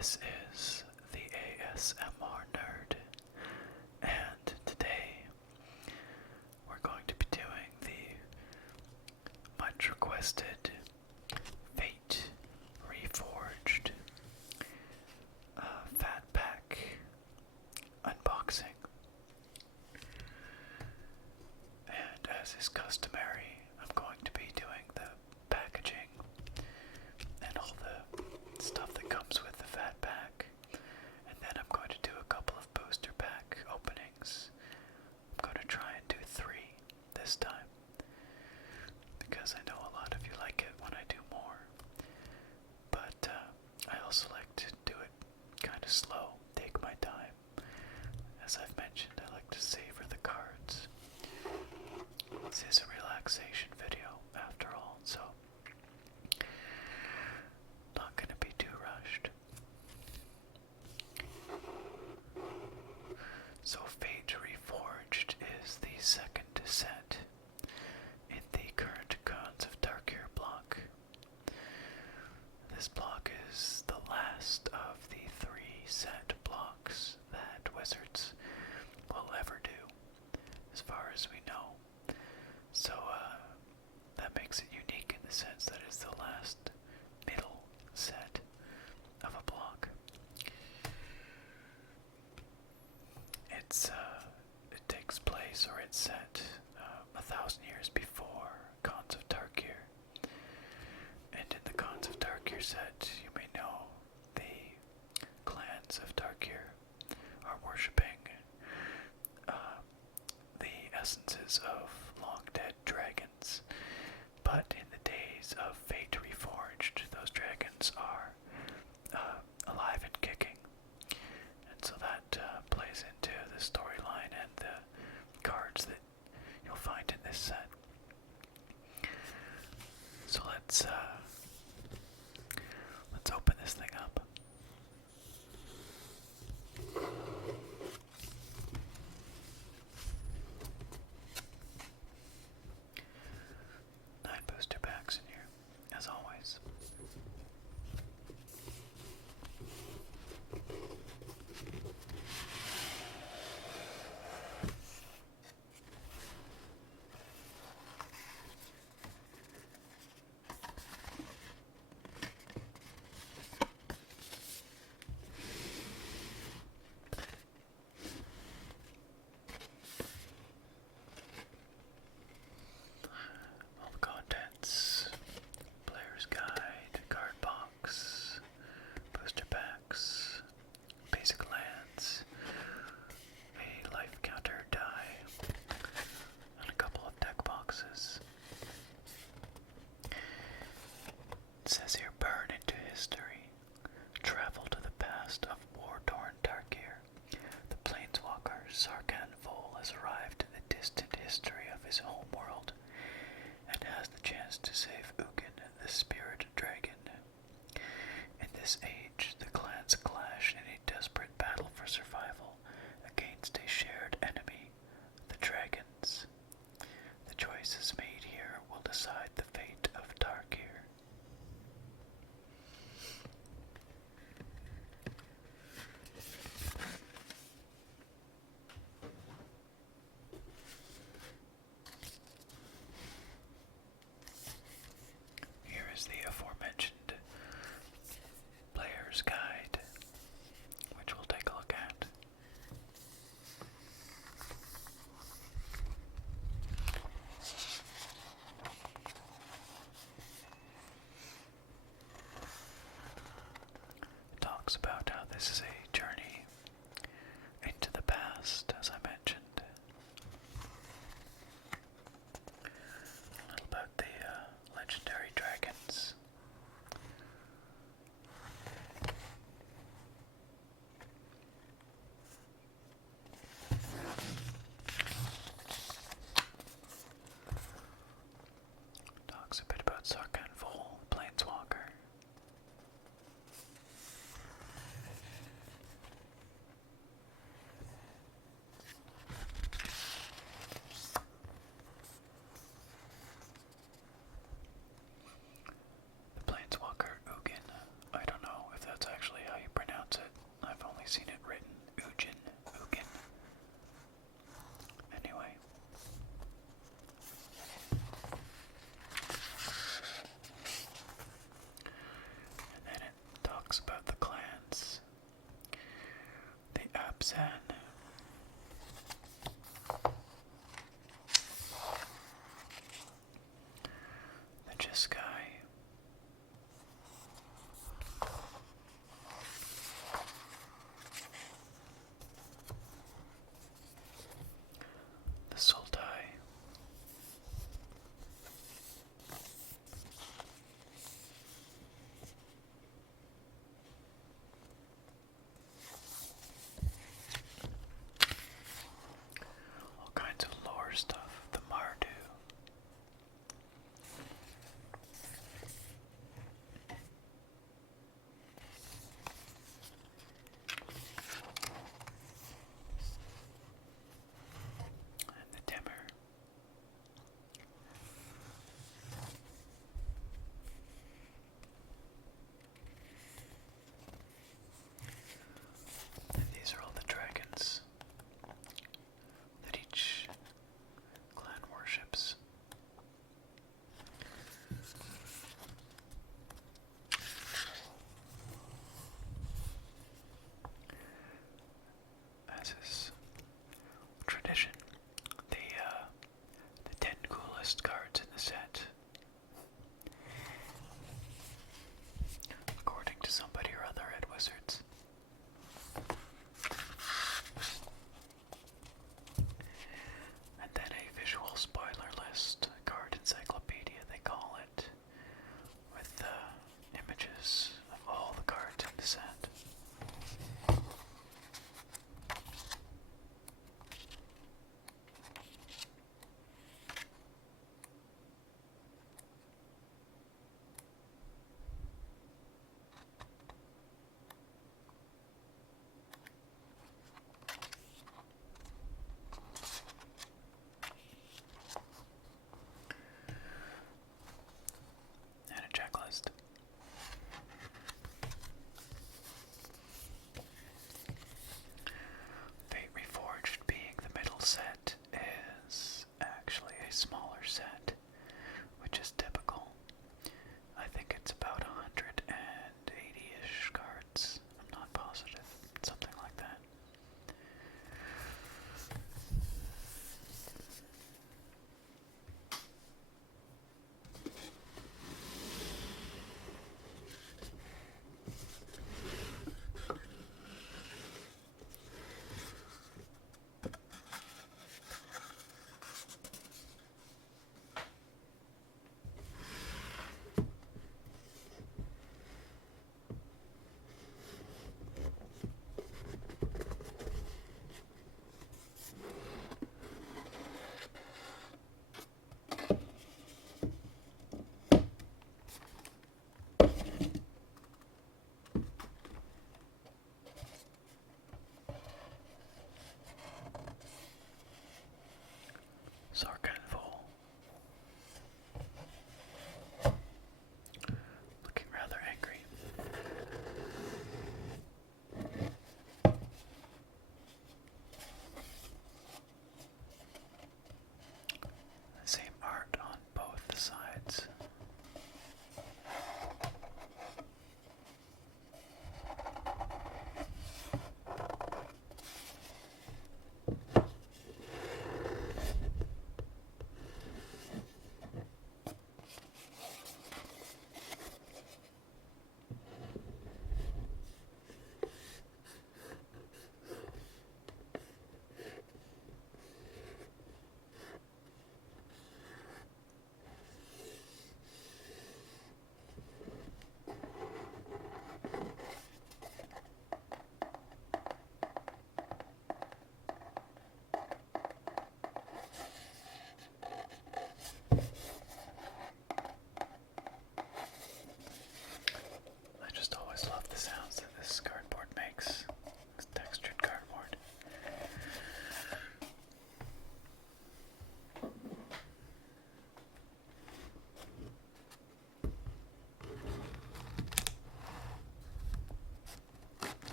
This is the ASMR Nerd, and today we're going to be doing the much requested Fate Reforged Fat Pack unboxing. And as is customary, I'm going to be doing the packaging and all the stuff that comes with the Fat Pack. And then I'm going to do a couple of booster pack openings. I'm going to try and do 3 this time, because I know a lot of you like it when I do more. But I also like to do it kind of slow, take my time. As I've mentioned, I like to savor the cards. This is a relaxation video after all, so not going to be too rushed. So Fate Reforged is the second set in the current Cons of Tarkir block. This block is the last of the 3 set blocks that Wizards will ever do, as far as we know. So that makes it unique in the sense that it's the last middle set of a block. It takes place, or it's set 1,000 years before Cons of Tarkir. And in the Cons of Tarkir set, you may know the clans of Tarkir are worshipping the essences of long-dead dragons. But in the days of Fate Reforged, those dragons are alive and kicking. And so that plays into the storyline and the cards that you'll find in this set. So let's open this thing up. Nine booster packs in here, as always. All the contents: player's guide, card box, booster packs, basic lands, a life counter die, and a couple of deck boxes. It says here, burn into history. Travel to the past of war-torn Tarkir. The planeswalker Sarkhan Vol has arrived in the distant history of his home world and has the chance to save Ugin, the spirit dragon. In this age, the clans clash in a desperate battle for survival against a shared enemy, the dragons. The choices made here will decide the fate of Tarkir. Here is the aforementioned player's guide, which we'll take a look at. It talks about how this is a journey into the past, as I mentioned. A little about the legendary dragons. Talks a bit about Sarkhan Vol, Planeswalker.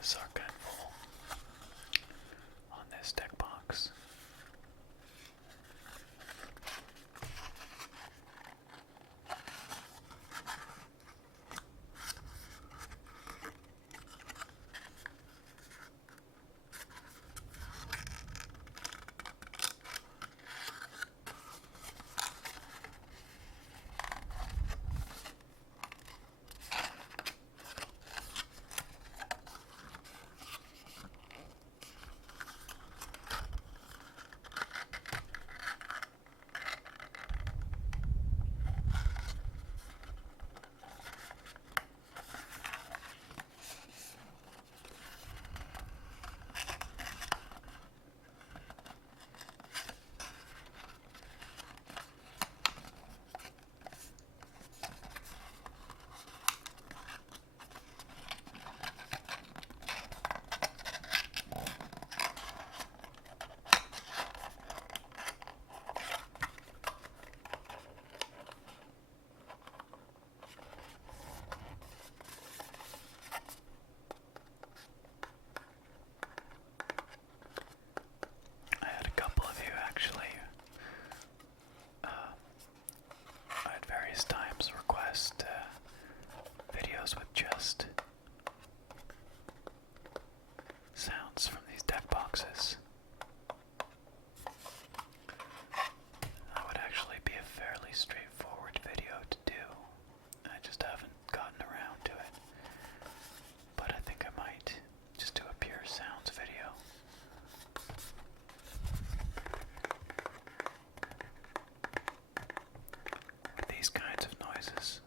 noises are kind of full on this deck box. With just sounds from these deck boxes. That would actually be a fairly straightforward video to do. I just haven't gotten around to it. But I think I might just do a pure sounds video. With these kinds of noises.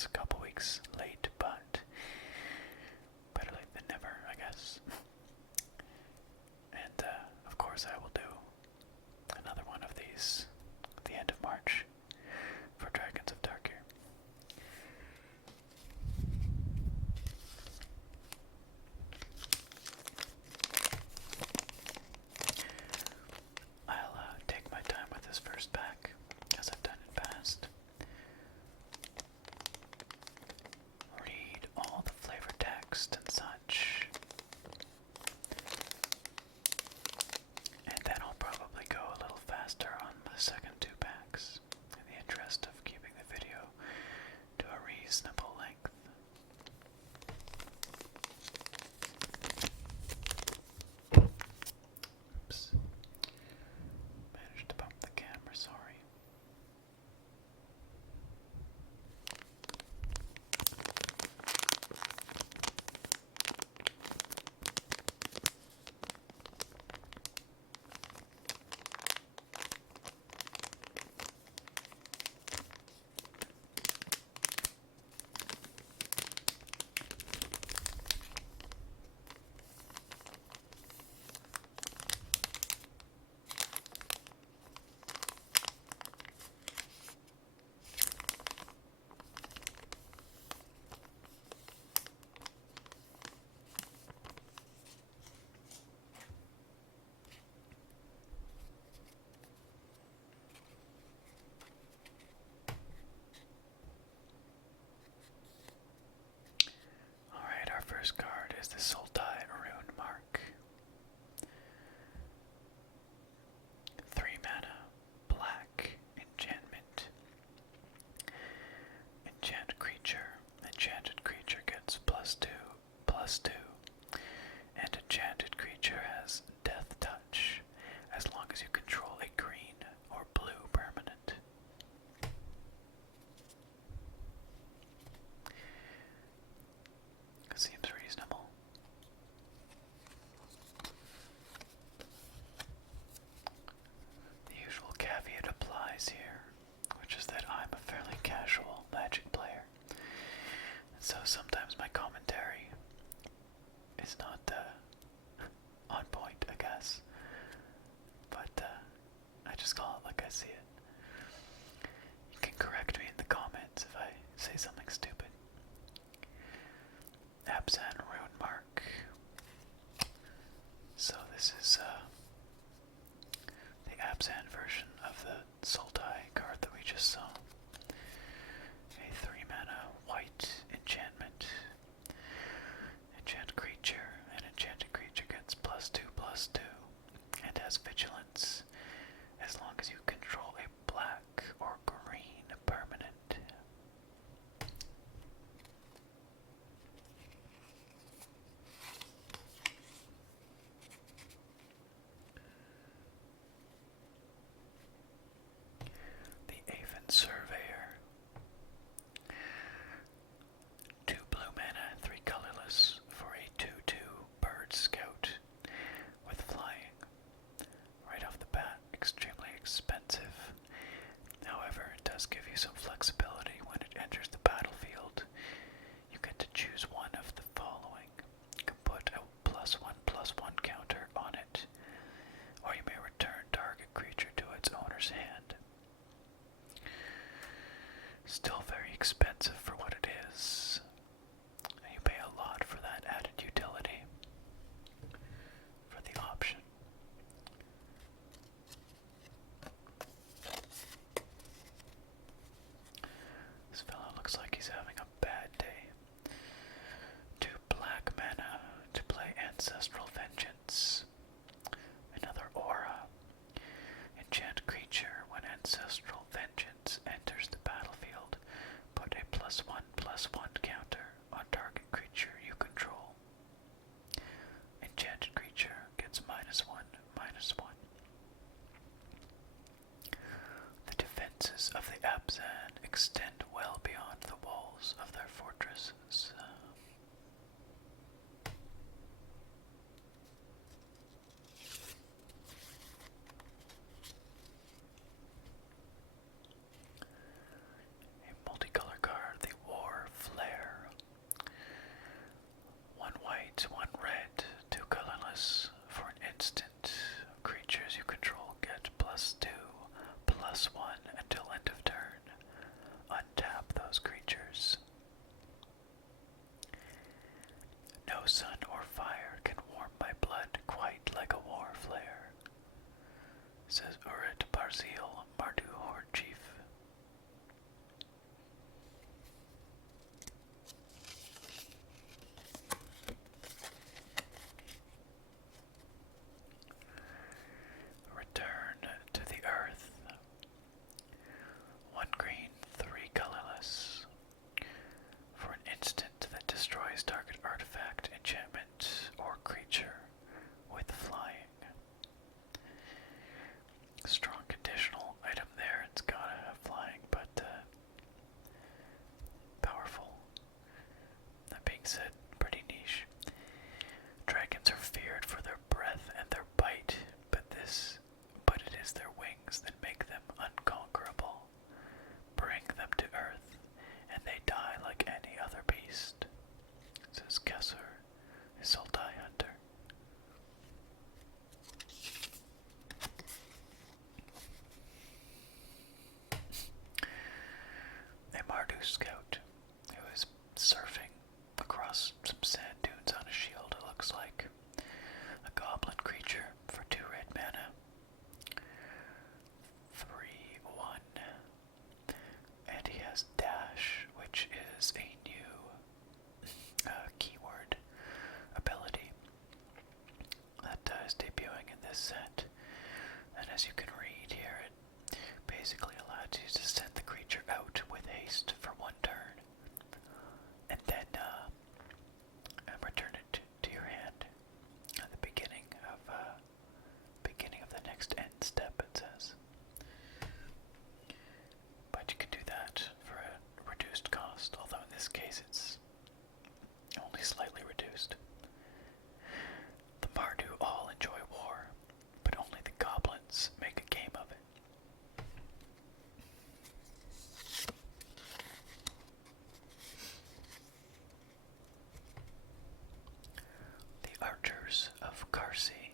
is a couple weeks late, but better late than never, I guess. And of course I will do another one of these at the end of March for Dragons of Dark here. I'll take my time with this first pack, as I've done in past. Read all the flavor text and such. And then I'll probably go a little faster on the second two packs, in the interest of keeping the video to a reasonable length. Oops. Managed to bump the camera, sorry. Alright, our first card is the Sultai Rune Mark. 3 mana, black, enchantment. Enchant creature. Enchanted creature gets +2/+2. And enchanted creature has Death Touch, as long as you control a green or blue permanent. Seems reasonable. The usual caveat applies here, which is that I'm a fairly casual Magic player, and so sometimes my commentary is not on point, I guess, but I just call it like I see it. You can correct me in the comments if I say something stupid. Abzan Rune Mark. So this is the Abzan version of the Sultai card that we just saw. A 3 mana white enchantment. Enchant creature. An enchanted creature gets +2/+2 and has vigilance as long as you control a black or green permanent. The Aven Surveyor. 2 blue mana, 3 colorless for a 2/2 bird scout with flying. Right off the bat, extremely expensive. However, it does give you some flexibility when it enters the battlefield. You get to choose one of the following. You can put a +1/+1 counter on it, or you may return target creature to its owner's hand. Still very expensive for what it is. You pay a lot for that added utility, for the option. This fellow looks like he's having a bad day. 2 black mana to play Ancestral Vengeance. Another aura. Enchant creature. When Ancestral Vengeance enters the battlefield, put a +1/+1 counter on target creature you control. Enchanted creature gets -1/-1. The defenses of the Abzan extend well beyond the walls of their fortresses. A multicolor card, the War Scout who is surfing across some sand dunes on a shield, it looks like. A goblin creature for 2 red mana. 3/1. And he has Dash, which is a new keyword ability that is debuting in this set. And as you can read here, it basically allows you to send the creature out with haste for 1 turn, and then return it to your hand at the beginning of the next end step, it says. But you can do that for a reduced cost, although in this case it's only slightly reduced. The Mardu all enjoy war, but only the goblins make a game of it. The Archers of Karsi.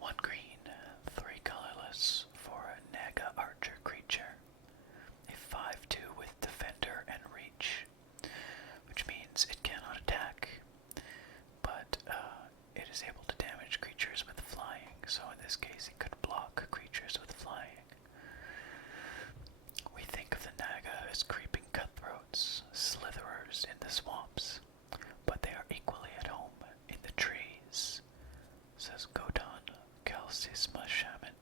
1 green, 3 colorless for a Naga Archer creature. A 5/2 with Defender and Reach, which means it cannot attack, but it is able to damage creatures with flying, so in this case it could block creatures with flying. We think of the Naga as creeping cutthroats, slitherers in the swamps, but they are equally at home in the trees, says Godon Calcisma Shaman.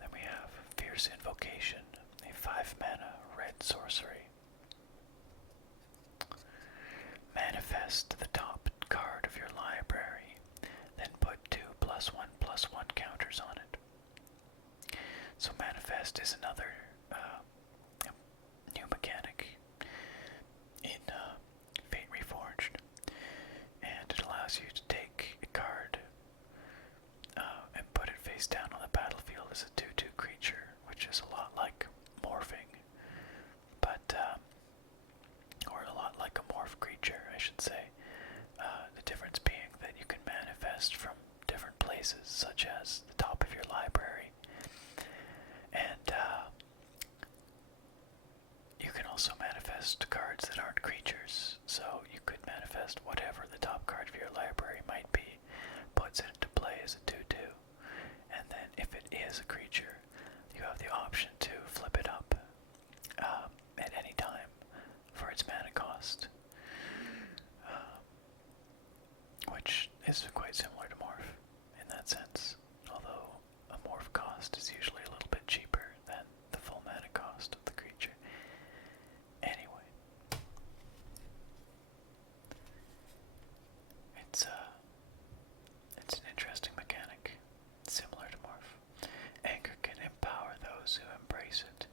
Then we have Fierce Invocation, a 5 mana red sorcery. Manifest the top card of your library, then put 2 +1/+1 counters on it. So Manifest is another new mechanic in Fate Reforged, and it allows you to take a card and put it face down on the battlefield as a 2/2 creature, which is a lot like morphing, but or a lot like a morph creature, I should say. The difference being that you can manifest from different places, such as the top of your library, and you can also manifest cards that aren't creatures, so you could manifest whatever the top card of your library might be, puts it into play as a 2/2, and then if it is a creature, you have the option to flip it up at any time for its mana cost, which is quite similar to morph in that sense, although a morph cost is usually a little bit cheaper than the full mana cost of the creature. Anyway, it's an interesting mechanic, similar to morph. Anger can empower those who embrace it.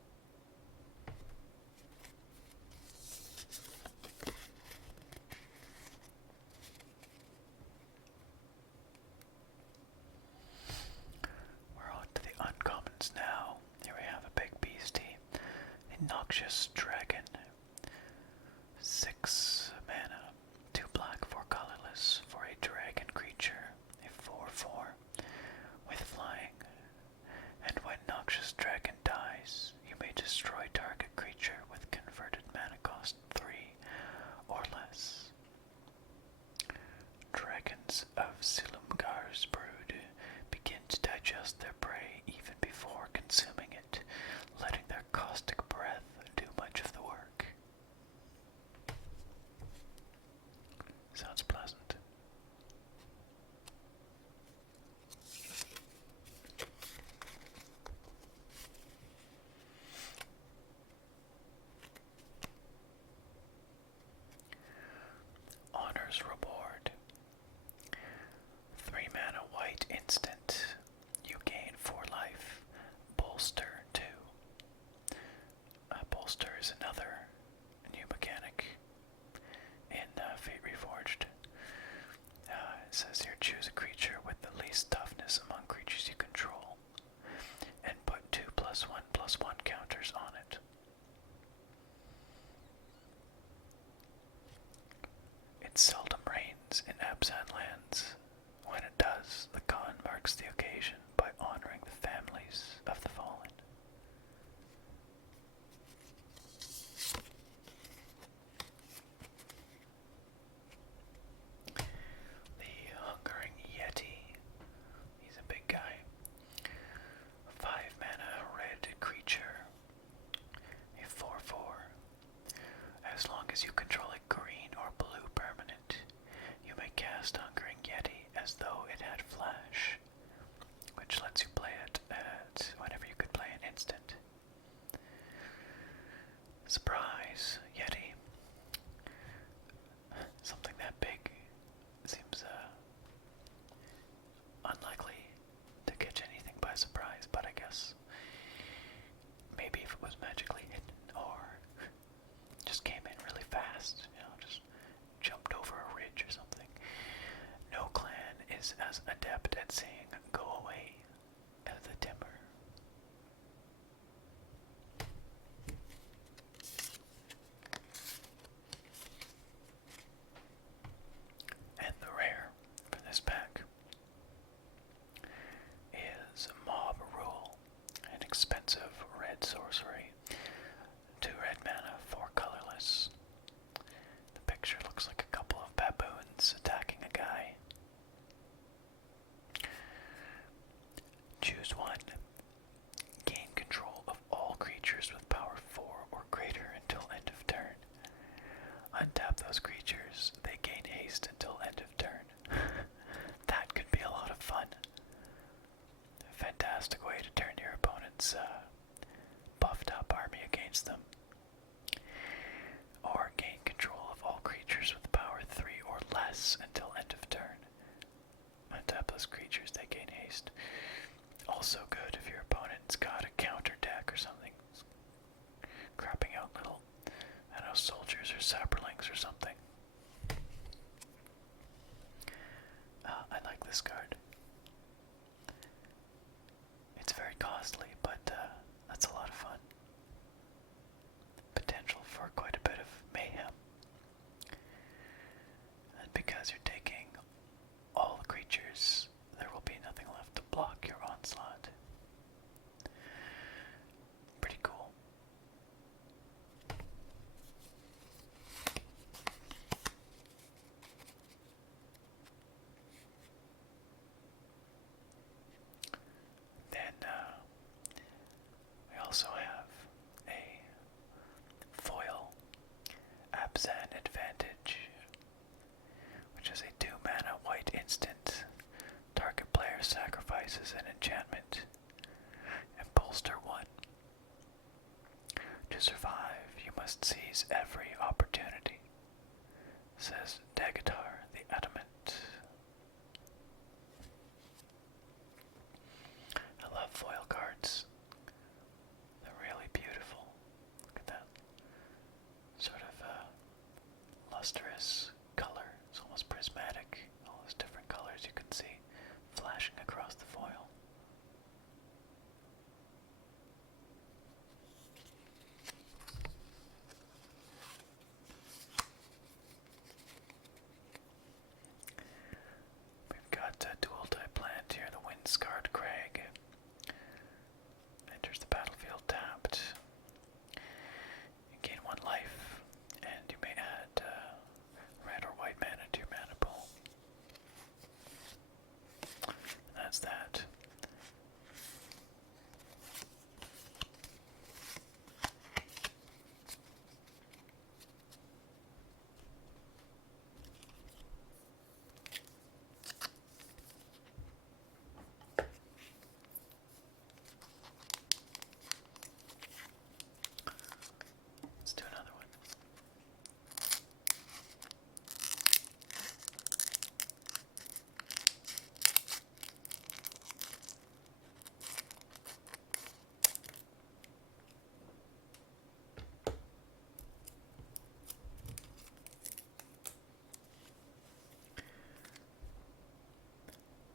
We're on to the uncommons now. Here we have a big beastie, a Noxious Dragon. 6 mana, 2 black, 4 colorless for a dragon creature, a 4/4 with flying. And when Noxious Dragon dies, you may destroy target creature with converted mana cost 3 or less. Dragons of Silumgar's brood begin to digest their prey even before consuming it, letting their caustic breath do much of the work. Sounds pleasant. Honor's Reward. 3 mana white instant. You gain 4 life. Bolster 2. Abzan lands. When it does, the Khan marks the occasion by honoring the families of the fallen. The Hungering Yeti. He's a big guy. 5 mana red creature. A 4/4. As long as you control a green or blue permanent, you may cast Hungering Yeti as though it had flash, which lets you play it at whenever you could play an instant. Surprise, Yeti. Something that big seems unlikely to catch anything by surprise, but I guess maybe if it was magically hidden or just came in really fast, just jumped over a ridge or something. No clan is as adept at saying go away as the Timber. And the rare for this pack is Mob Rule, an expensive red sorcery. 2 red mana, 4 colorless. The picture looks like a couple of baboons attacking a guy. Choose 1. Gain control of all creatures with power 4 or greater until end of turn. Untap those creatures. They gain haste until end of turn. That could be a lot of fun. A fantastic way to turn your opponent's buffed up army against them. Or gain control of all creatures with power 3 or less until end of turn. Untap those creatures, they gain haste. Also good if your opponent's got a counter deck or something. Crapping out little, soldiers or saprolings or something. I like this card. It's very costly, but that's a lot of fun. Potential for quite a bit of mayhem. And because you're taking all the creatures, there will be nothing left to block your onslaught. Pretty cool. Then we also have a foil Abzan Advantage, which is a 2 mana white instant. Target player sacrifices an enchantment and bolster 1. To survive, you must seize every opportunity, says Dagatar the Adamant. I love foil cards. They're really beautiful. Look at that. Sort of lustrous color. It's almost prismatic. All those different colors you can see flashing across the foil. We've got a dual type land here, the Windscarred Crag. Enters the battlefield tapped. You gain 1 life, and you may add red or white mana to your mana pool. And that's that. Let's do another one.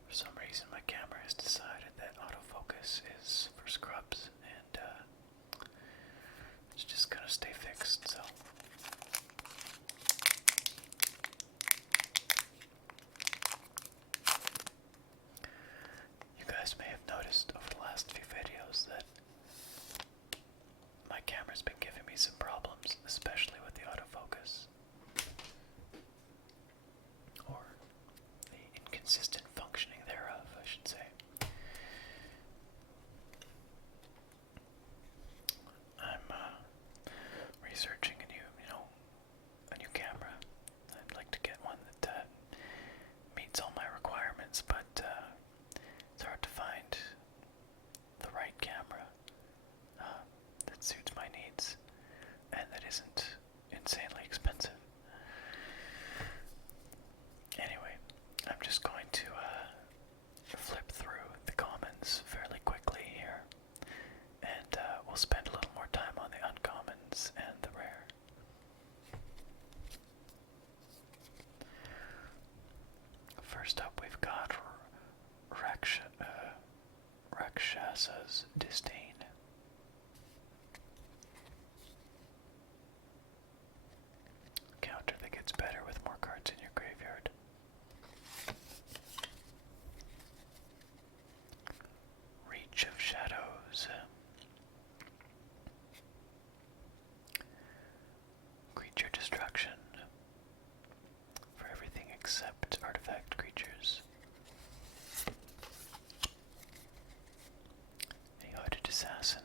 For some reason, my camera has decided that autofocus is for scrubs, and it's just gonna stay fixed, so. camera's been giving me some problems, especially with the autofocus. Or the inconsistent functioning thereof, I should say. I'm researching a new camera. I'd like to get one that meets all my requirements, but it's hard to find the right camera that suits my needs and that isn't insanely expensive. Anyway, I'm just going to flip through the commons fairly quickly here, and we'll spend a little more time on the uncommons and the rare. First up, we've got Rakshasa's Disdain. Counter that gets better with more cards in your graveyard. Reach of Shadows. Creature destruction for everything except artifact creatures. A Hooded Assassin.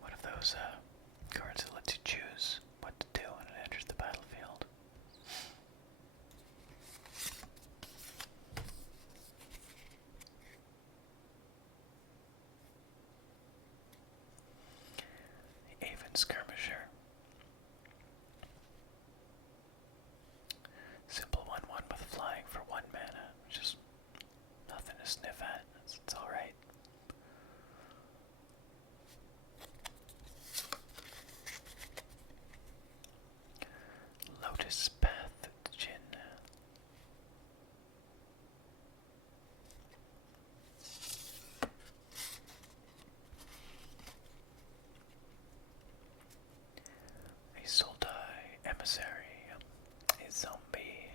One of those cards that lets you choose what to do when it enters the battlefield. The Aven Skirmisher. Simple 1/1 with flying for 1 mana. Just nothing to sniff at. It's alright. Lotus Path Djinn. A Sultai Emissary. A zombie.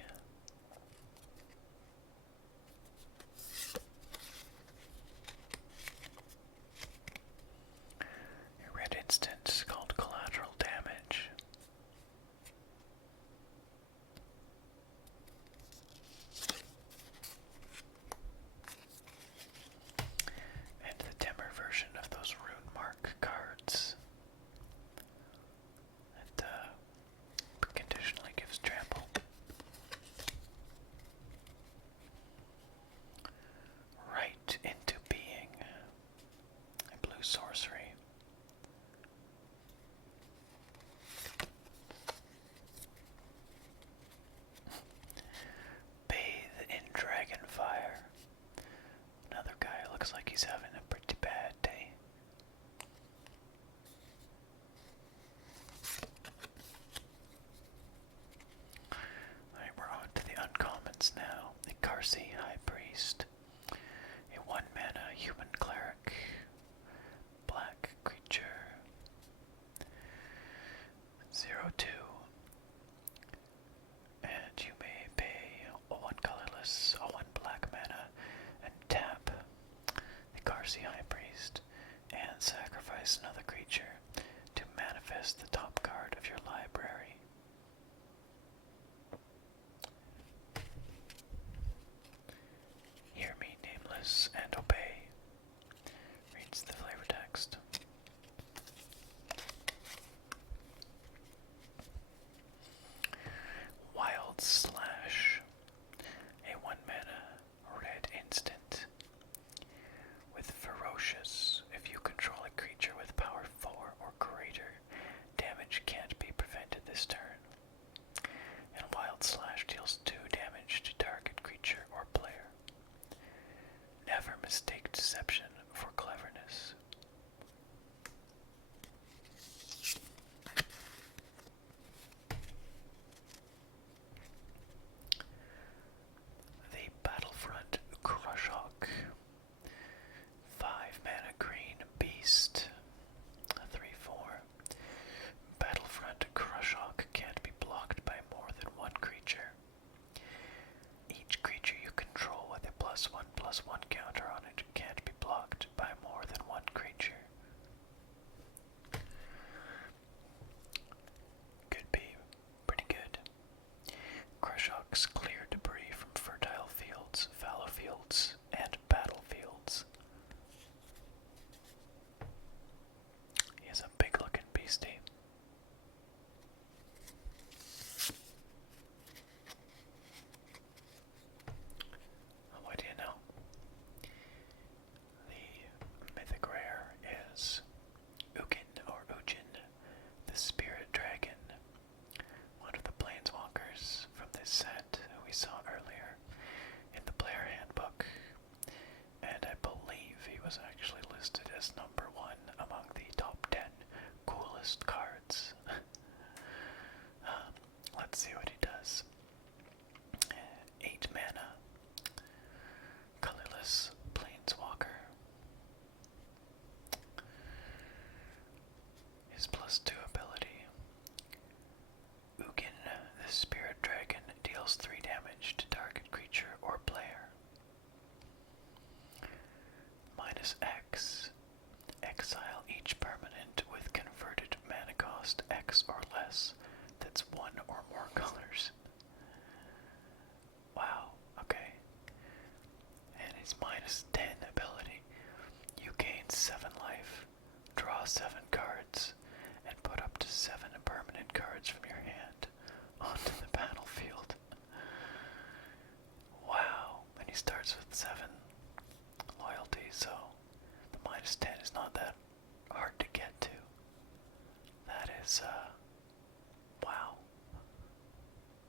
A red instant called Collateral Damage. And the dimmer version of those rune mark cards that conditionally gives trample. Right into Being. A blue sorcery. Bathe in Dragonfire. Another guy looks like he's having a pretty bad day. Alright, we're on to the uncommons now. The Karsi High Priest. A 1 mana human cleric. Black creature. 0/2. And you may pay a 1 colorless, a 1 black mana, and tap the Karsi High Priest, and sacrifice another creature to manifest the top card of your library. Hear me, nameless, and obey. Reads the flavor text. draw 7 cards and put up to 7 permanent cards from your hand onto the battlefield. Wow, and he starts with 7 loyalty, so the -10 is not that hard to get to. That is, wow.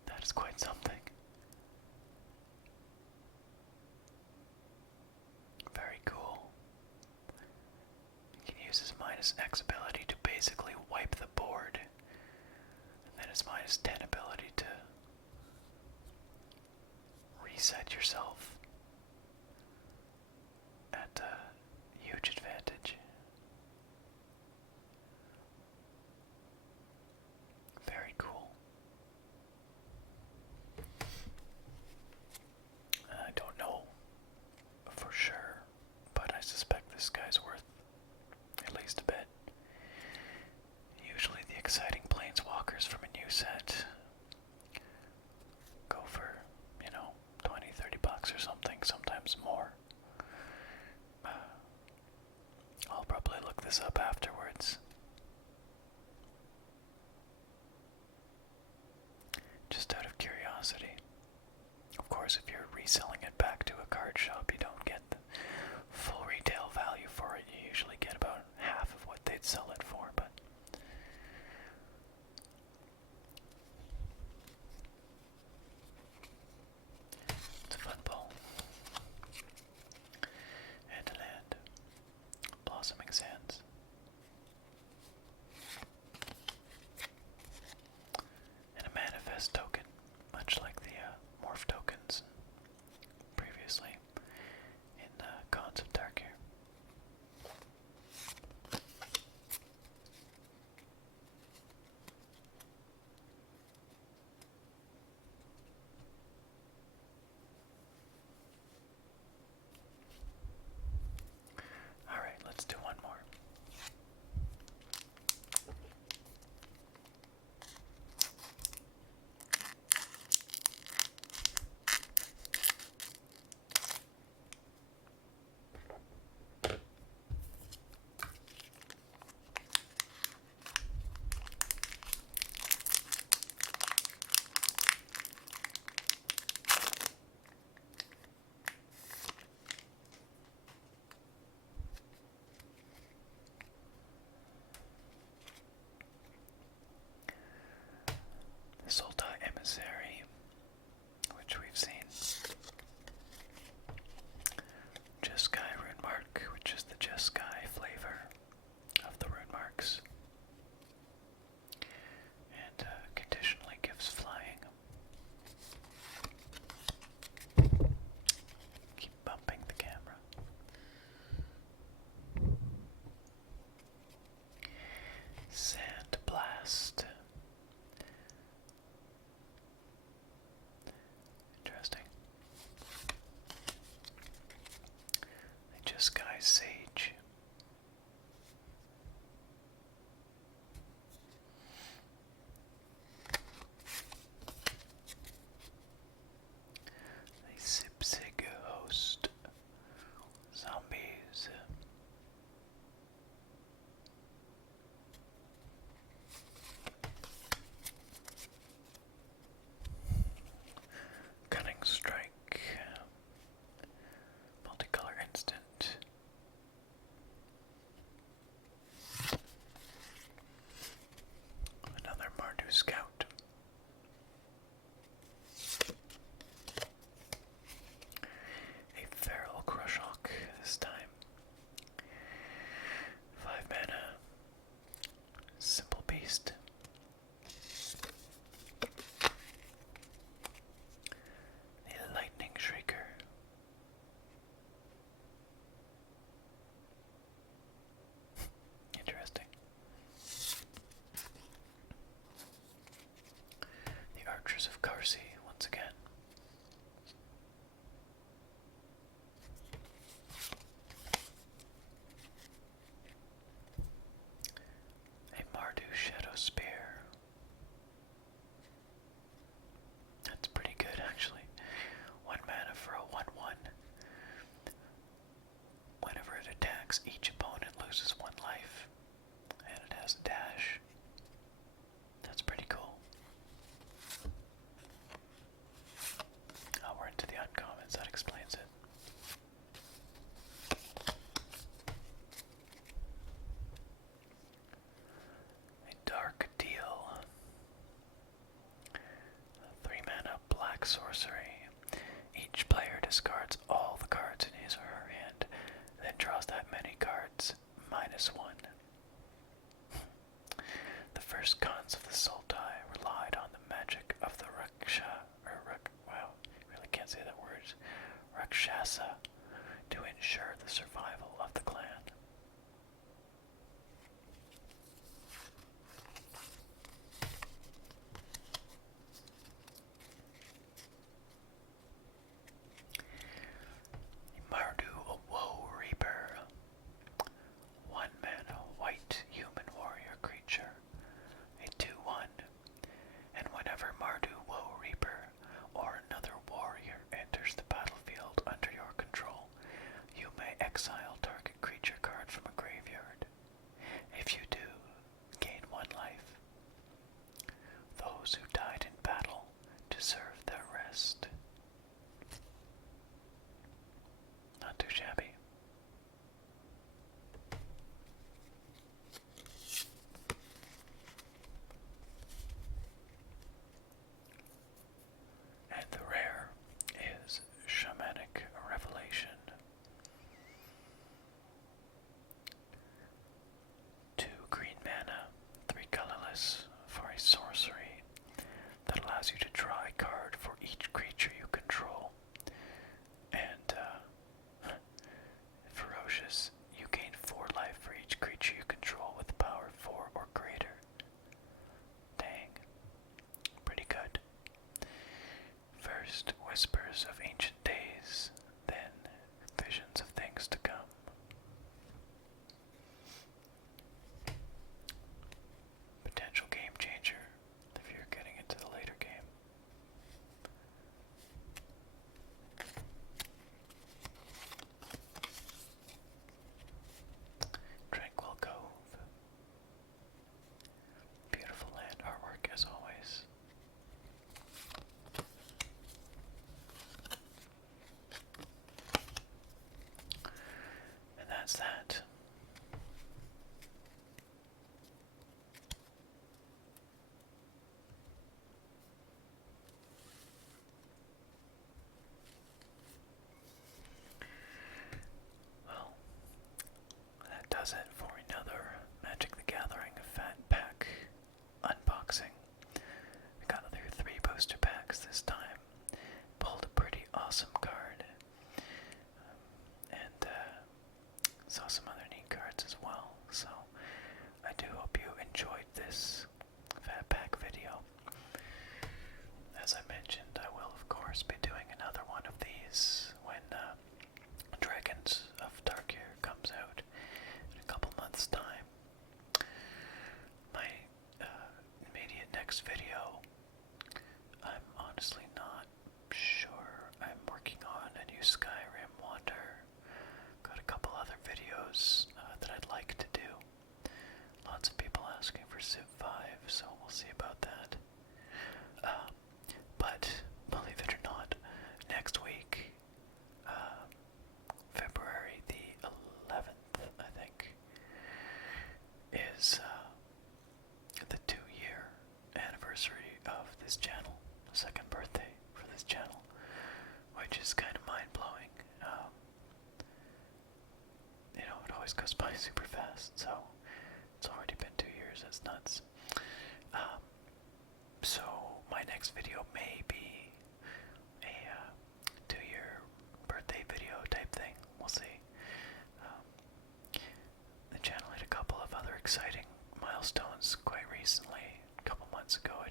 That is quite something. Very cool. He can use his -X ability to basically wipe the board, and then his -10 ability to reset yourself at a huge advantage. Very cool. I don't know for sure, but I suspect this guy's worth at least a bit. Usually the exciting planeswalkers from a new set go for, 20, $30 or something, sometimes more. I'll probably look this up afterwards. Just out of curiosity. Of course, if you're reselling it back to a card shop, you don't get the full retail value for it. You usually get about half of what they'd sell it for, but it's a fun pull. And to land. Blossoming Sands. And a manifest token, much like the morph tokens previously in Cons of Dark here. Alright, let's do one more. Solta Emissary, which we've seen. Jeskai Runemark, which is the Jeskai flavor of the rune marks. And conditionally gives flying. Keep bumping the camera. Sand Blast. Interesting. Jeskai Sage. The Sipsig Host. Zombies. Cunning Strike. Multicolor Instant. Another Mardu Scout. A Feral Crushhawk this time. 5 mana. Simple Beast. The Lightning Shrieker. Interesting. The Archers of Karsi, once again. A Mardu Shadow Spear. That's pretty good, actually. 1 mana for a 1/1. Whenever it attacks, each opponent loses 1 life. black sorcery. Each player discards all the cards in his or her hand, then draws that many cards, -1. The first cons of the Sultai relied on the magic of the really can't say that word, Rakshasa, to ensure the survival of the clan. Mardu, a Woe Reaper. 1 mana, white human warrior creature. A 2/1. And whenever Mardu, Woe Reaper, or another warrior enters the battlefield under your control, you may exile target creature card from a graveyard. If you do, gain 1 life. Those who died in battle deserve their rest. Not too shabby. And the rare is Shamanic Revelation. 2 green mana, 3 colorless for a sorcery that allows you to draw a card for each creature you control. And ferocious, you gain 4 life for each creature you control with power 4 or greater. Dang. Pretty good. First, Whispers of Ancient Days, then Visions of Things to Come. Potential game changer if you're getting into the later game. Tranquil Cove. Beautiful land artwork as always. And that's that. Well, that does it for another Magic the Gathering Fat Pack unboxing. We got through 3 booster packs this time. Pulled a pretty awesome card. And saw some other neat cards as well. So I do hope you enjoyed this Fat Pack video. As I mentioned, I will of course be doing another one of these when Dragons of Tarkir comes out in a couple months' time. My immediate next video, I'm honestly not sure. I'm working on a new Skyrim Wander. Got a couple other videos that I'd like to do. Lots of people asking for Civ 5, so we'll see about that. But believe it or not, next week, February the 11th, I think, is the 2-year anniversary of this channel, the 2nd birthday for this channel, which is kind of mind-blowing. It always goes by super fast, so it's already been 2 years. That's nuts. So my next video may be a 2-year birthday video type thing. We'll see. The channel hit a couple of other exciting milestones quite recently. A couple months ago,